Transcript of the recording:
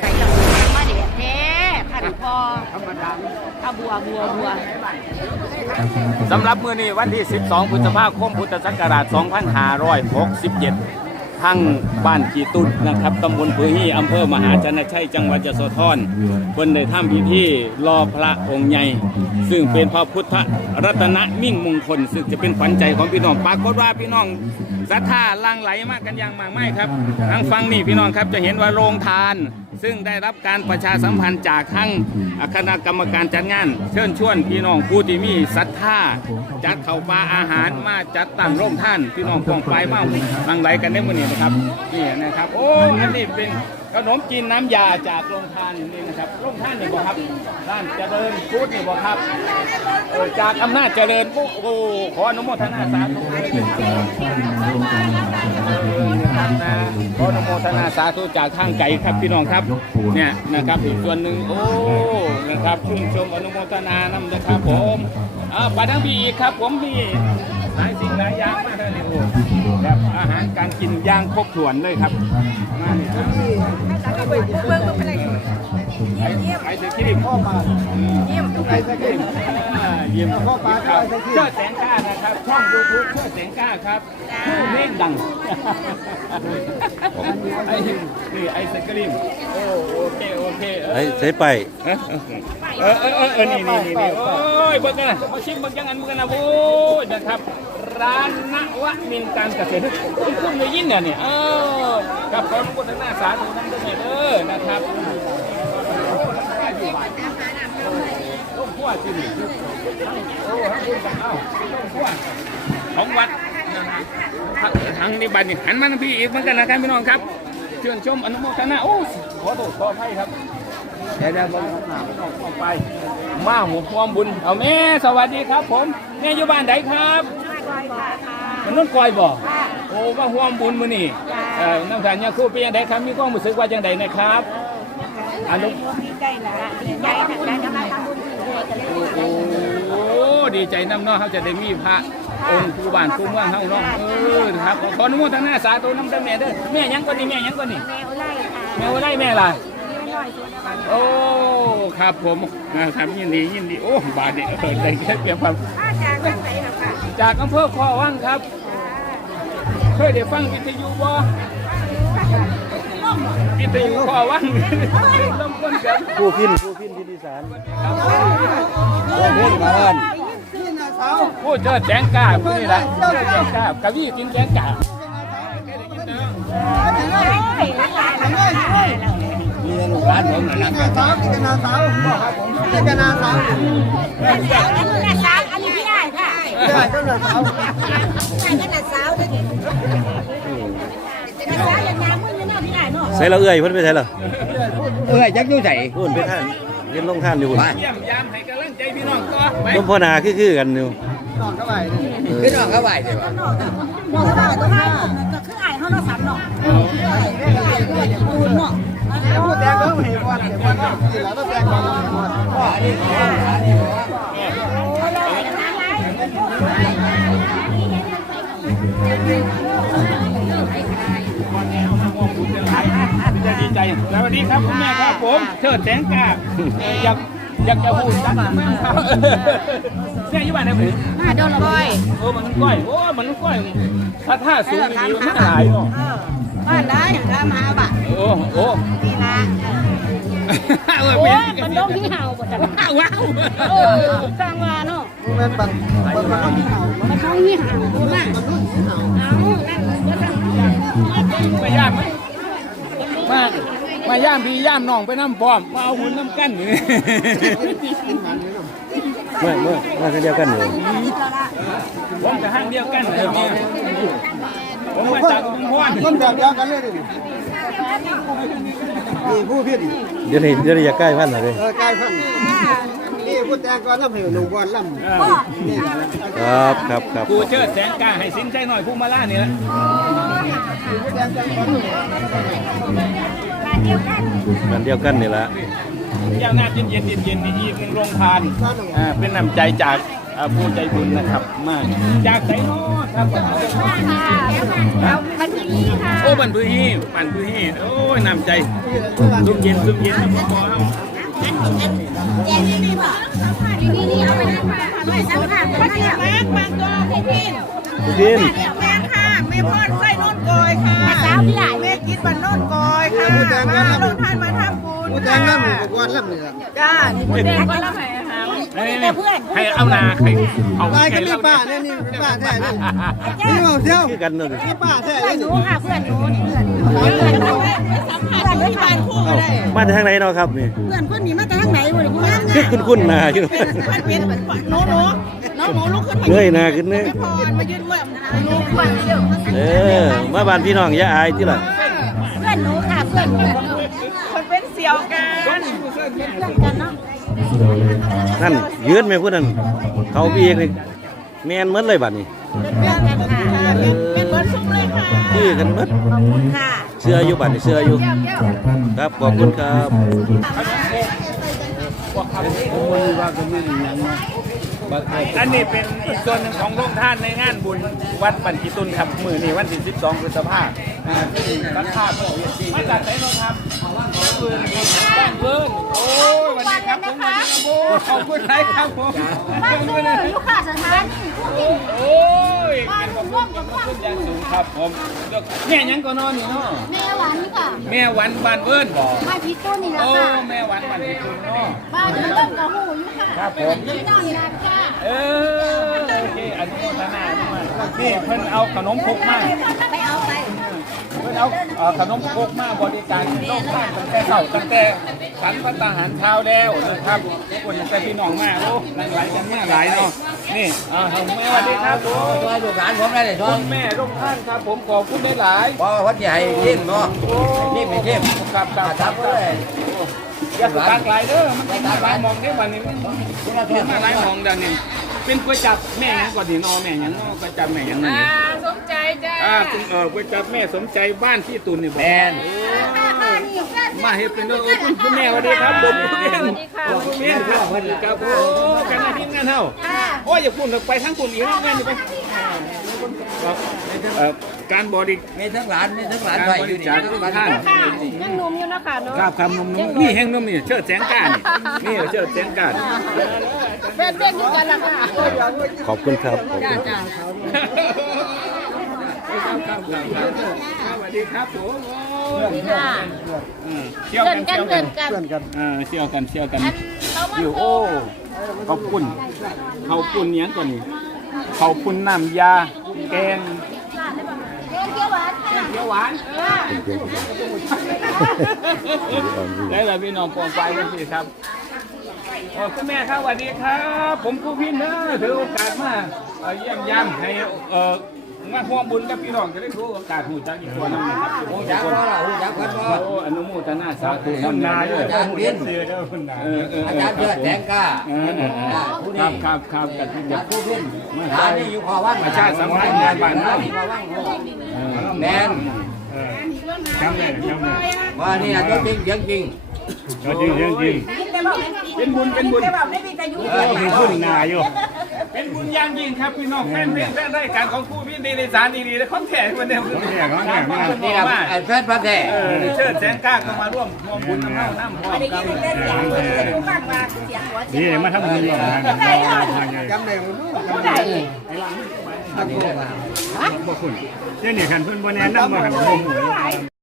ใส่จังมาเด็ดแท้ขันคอเอาบัวบัวบัวสำหรับมือนี้วันที่ 12 พฤษภาคม พุทธศักราช 2567 ทั้งบ้านขีตุนนะครับตำบลผือฮีอำเภอมหาชนชัย จังหวัดยโสธรเพิ่นได้ำพิธีรอพระองค์ใหญ่ ซึ่งเป็นพระพุทธรัตนมิ่งมงคล ซึ่งจะเป็นขวัญใจของพี่น้อง ปรากฏว่าพี่น้องศรัทธาลังไหลมากกันอย่างมากมายครับทางฟังนี่พี่น้องครับจะเห็นว่าโรงทาน ซึ่งได้รับการประชาสัมพันธ์จากทั้งคณะกรรมการจัดงาน เชิญชวนพี่น้องผู้ที่มีศรัทธาจัดเข้าปลาอาหารมาจัดตั้งโรงท่านพี่น้องกองไฟมาลังไหลกันในมื้อนี้นะครับนี่นะครับโอ้อันนี้เป็นขนมจีนน้ำยาจากโรงทานนี่นะครับโรงท่านนี่บ่ครับร้านเจริญฟู้ดนี่บ่ครับเออจากอำนาจเจริญโอ้โหขออนุโมทนาสาธุ นะครับนะขออนุโมทนาสาธุจากทางไกลครับพี่น้องครับเนี่ยนะครับอีกส่วนหนึ่งโอ้นะครับชื่นชมอนุโมทนานำนะครับผมอ่าไปทั้งพี่อีกครับ ผมมีหลายสิ่งหลายอย่างมากเลยโอ้แบบอาหารการกินอย่างครบถ้วนเลยครับมานี่ครับเบิ่งเบิ่งเป็นไรไอ้ไอ้เศรษฐีพ่อมาเยี่ยมทุกไอ้เศรษฐีเยี่ยมพ่อปลาค รับเชื่อแสงกล้านะครับ ช่องยูทูบเชื่อแสงกล้าครับผู้เพลงดังไอ้นี่ไอ้สกรีมโอ้โอเคโอเคเอไอ้อใช้ไปเออเออเออนี่นี่นี่โอ้ยเบิ่งกันนะมาชิมเบิ่งยังอันเบิ่งกันนะโอ้ยนะครับ ร้านนวมินการเกษตรคุณคุณได้ยินเนี่ยนี่เออกับขอบคุณทางหน้าสาธุนั่นด้วยเด้อนะครับ ต้มขั้ วสินี่โอ้ทั้งคุณกับเอ้าต้มขั้วของวัดทางนี้บัดนี่หันมาทางพี่อีกเหมือนกันนะครับพี่น้องครับเชิญชมอนุโมทนาโอ้ขอโทษขออภัยครับเดี๋ยวเดี๋ยวเบิ่งหน้าพี่น้องไป มาหัวพวงบุญเอาแม่สวัสดีครับ ผมแม่อยู่บ้านไหนครับมันนุ่นกอยบ่โอ้มาห่วงบุญมือนี่เอ่อน้ำตาลยาคูเป็นยังไงครับมีความรู้สึกว่าจังไดนะครับอนุดีใจนะดีใจนะได้ โอ้ดีใจน้ำเนาะเขาจะได้มีพระองค์ครูบานครูเมืองเฮาเนาะเออครับขอขออนุโมทนาสาธุน้ำเด้อแม่เด้อแม่หยังก่อนนี่แม่หยังก่อนนี่แมวไล่ค่ะแม่ว่าไรแม่ล่ะแมวน้อยตัวนั้นโอ้ครับผมนะครับยินดียินดีโอ้บาดนี่เออได้แค่เปรียบความอาจารย์ตั้งใจหรอค่ะจากอำเภอคอวังครับเคยได้ฟังวิทยุบ่ วิทยุคอวังลำก้นกันผู้พินผู้พินพินิสารเล่นมาเอินผู้เจอแจงกาผู้นี่แหละเจอแจงกากะวี่กินแจงกามีลูกหลานผมนะสาวอันนี้สาวอันนี้พี่ได้ค่ะได้ก็เลยสาวได้ก็เลยสาวได้ก็สาว ใส่เราเอื้อยเพิ่นไปใส่เหรอเอ้ยจักอยู่ใส่พูนไปท่านเรียนลงท่านอยู่พุ่นเยี่ยมยามให้กำลังใจพี่น้องก็ไปต้มพ่อนาคือคือกันอยู่ขึ้นน้องเขาไหวใช่ปะมองได้ก็ได้ก็คือไอ้เขาเราสามเนาะดูเนาะพูดแต่ก็เห็นว่าเห็นว่าสิแล้วต้องแต่งก่อนพ่ออันนี้อันนี้จะ ดีใจสวัสดีครับคุณแม่ครับผมเชิดแสงกาเอ่ออยากอยากจะพูดจักแม่ครับแม่อยู่บ้านไหนผมมาโดนละบ่อยโอ้มันก้อยโอ้มันก้อยถ้าท่าสูงดีมันหลายเนาะบ้านได้ถ้ามาบะโอ้โอ้นี่นะเออโอ้เป็นยมันต้องที่เห่าบ่จังว้าวเออสร้างว่าเนาะมันปังมันปังมันต้องที่เห่าดูมา มาย่ามพี่ย่ามน้องไปน้ำพร้อมมาเอาหุ่นน้ำกันนี่เมื่อเมื่อเมื่อกันเดียวกันอยู่ผมจะห้างเดียวกันเลยเนี่ยผมมาจากอุบลต้นแบบเดียวกันเลยดินี่ผู้พิษเดี๋ยวนี้เดี๋ยวนี้อยากใกล้พันเลยเออกายพันนี่พูดแต่ก่อนน้ำเหวหนูก่อนล่ำนี่ครับครับครับกูเชิดแสงกล้าให้สินใจหน่อยผู้มาล่านี่แหละ กันเดียวกันนี่ละยาวนาดเย็นเย็นเย็นเย็นๆนี่อีกหนึ่งโรงทานอ่าเป็นน้ำใจจากอ่าผู้ใจบุญนะครับ มาก จากไสโน้ครับมันที่นี่ค่ะโอ้บันพื้นที่บันพื้นที่โอ้ยน้ำใจซุปเย็นซุปเย็นน้ำพอแกนี่นี่ป่ะนี่นี่เอาไปนั่นค่ะไปสัมผัสมาเนี่ยมาบางตัวพี่พี่ดิน แม่ค่ะแม่พอดไส้โนนกอยค่ะมาสาวพี่ใหญ่แม่กินบันโนนกอยค่ะผู้แต่งงานมาแล้วลงทานมาทำบุญผู้แต่งงานหมู่กับวัดแล้วนี่จ้านี่ผู้แต่งก็รับให้อาหารนี่ให้เอานาใครเอาตายใครก็มีเล่าป้าเนี่ยนี่เป็นป้าแท้นี่นี่เอาเที่ยวคือกันเนาะนี่ป้าแท้เพื่อนหนี่นูค่ะเพื่อนหนูนี่เพื่อนเพื่อนหนูสัมผัสที่บ้านคู่เอ้าได้มาจากทางไหนเนาะครับนี่เพื่อนคนนี้มาจากทางไหนวะเนี่ยงามคือคุณคุณนาอยู่มันเป็นหนูหนูน้องหนูลุกขึ้นมา เงยหนาขึ้นเนยแม่พรมายืนเมื่อหนูขวัญเร็วเออมาบ้านพี่น้องอย่าอายที่ล่ะเพื่อนหนูค่ะเพื่อนหนูคนเป็นเสี่ยวกันกันเนาะนั่นยืนแม่พูดนั่นเขาพี่เองนี่แม่นหมดเลยบัดนี้เพื่อนกันค่ะเป็นบนซุ้มเลยค่ะคือกันหมดขอบคุณค่ะเชื่ออยู่บัดนี้เชื่ออยู่ครับขอบคุณครับ อันนี้เป็นอีกส่วนหนึ่งของโรงท่านในงานบุญวัดบันทิตุนครับมือนี่วันที่12พฤษภาคมรัฐภาพมาจากไหนเนาะครับบ้านเพิ่นโอ้ยวันนี้ครับผมวันนี้ครับผมขอบคุณหลายครับผมบ้านคือลูกค้าสถานีผู้ที่โอ้ยเป็นขอบคุณขอบคุณอย่างสูงครับผมแม่ยังก็นอนนี่เนาะแม่หวานนี่ค่ะแม่หวันบ้านเพิ่นบอกบ้านพี่ต้นนี่แหละโอ้แม่หวันบ้านทิตุนเนาะบ้านนี้เริ่มกับหูอยู่ค่ะครับผมพี่น้องนะค่ะ เออโอเคอนุโมทนาด้วยนี่เพิ่นเอาขนมพกมาไปเอาไป เพิ่นเอาเอ่อขนมพกมาบริการโลกท่านตั้งแต่เช้าตั้งแต่สันพระทหารเช้าแล้วนะครับคนแต่พี่น้องมาโอ้หลายหลายกันมาหลายเนาะนี่อ่าแม่สวัสดีครับผมช่วยลูกหลานผมได้เลยช่วคุยณแม่ลูกท่านครับผมขอบคุณได้หลายเพราะว่าใหญ่เข้มเนาะเข้มไม่เข้มกับกับทับเลย อย่าสุดตากหลายเด้อมันเป็นหลายมองได้บัดนี้มันมาหลายมองดังนี้เป็นก๋วยจับแม่หยังก่อนดีนอแม่หยังนอก๋วยจับแม่หยังนั่นนี่สมใจจ้าอ่าคุณเออก๋วยจับแม่สมใจบ้านที่ตุนนี่บอกแมน มาเฮ็ดเป็นเด้อคุณคุณแม่สวัสดีครับผมเพียนผมเพียนครับครับโอ้กันนะทีมงานเฮาโอ้ยอย่าพูดไปทั้งปุ่นอีกแล้วแม่นี่ไปครับ เอ่อการบริ มีทั้งหลานมีทั้งหลานการไปบอยู่รินี่จาคทุกท่านยังหนุ่มอยู่นะคะเนาะครับครับนุ่มๆนี่แห้งนุ่มนี่เชิดแสงกานี่นี่เชิดแสงกาเป็นเป็นอยู่กันละค่ะขอบคุณครับขอบคุณจ้าครับครับครับสวัสดีครับผมค่ะเที่ยวเกิกันนกันเที่ยวเกิกันนกัน อ่าเที่ยวกันเที่ยวกันอันเขามาอยู่โอ้ข้าวปุ้นข้าวปุ้นเนี้ยก่อนนี่ข้าวปุ้นน้ำยา แกงเที่ยวหวานค่ะเขียวหวานได้แล้วพี่น้องปองไปกันสิครับโอ้คุณแม่ครับสวัสดีครับ ผมครูพินนะถือโอกาสมาเอ่อเยี่ยมยามให้เอ่อ มาร่วมบุญกับพี่น้องจะได้รู้โอกาสหูจักอีกตัวหนึงนะครับโอ้ยักษ์ก็ล่ะโอ้ยักษ์ก็โอ้อนุโมทนาสาธุทำนาเด้ออาจารย์เพี้ยนเออเอออาจารย์เพื่อแสงกล้าเออเออเออผู้ครันี้บครับครับกันที่อาจะจารย์ผู้เพี้ยนมาอาจารย์นี่อยู่ขอวันประชาสัมพันธ์งานบ้านเราแมนจำเลยจำเลยว่านี่นะตัวจริงเสียงจริงก็จริงจริงจริงเป็นบุญเป็นบุญเออมีขึ้นนาอยู่เป็นบุญอย่างยิ่งครับพี่น้องแฟนเพลงแฟนรายการของค รูพี่ดีในสารดีๆและคอนแทนวันเดียคือนแทนของแท้มาก นี่นะมากไอ้แฟนพระแท้เออเชิดแสงกล้าก็มาร่วมร่วมบุญน้ำเน่าน้ำพร้อมกันนี่มาทำบุญหรอกนะจำได้บ่รู้บ่คุณเจ้านี่คันเพิ่นบ่แนะนำมาคันบ่ฮู้